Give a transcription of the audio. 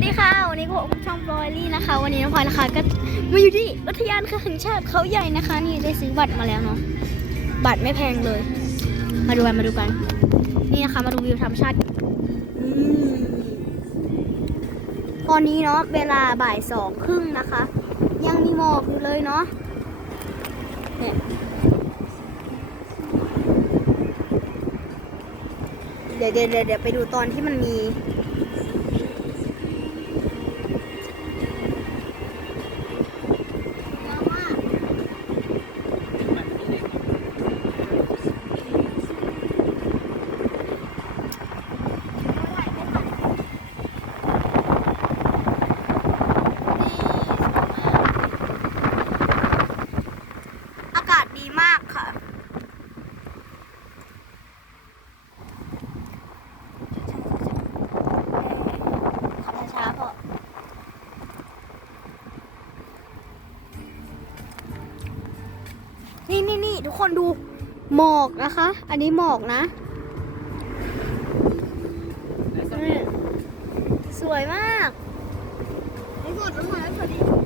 วัสดีค่ะ วันนี้พวกช่องฟลอยลี่นะคะ วันนี้น้องพลอยนะคะ ก็มาอยู่ที่อุทยานแห่งชาติเขาใหญ่นะคะ นี่ได้ซื้อบัตรมาแล้วเนาะบัตรไม่แพงเลย มาดูกันมาดูกัน นี่นะคะมาดูวิวธรรมชาติอืมตอนนี้เนาะเวลาบ่ายสองครึ่งนะคะ ยังมีหมอกอยู่เลยเนาะเนี่ยเดี๋ยวเดี๋ยวเดี๋ยวไปดูตอนที่มันมี อากาศดีมากค่ะ ขับช้าๆพอ นี่นี่นี่ทุกคนดูหมอกนะคะ อันนี้หมอกนะนี่สวยมากไอ้หมดแล้วหมดแล้วสวัสดีนี่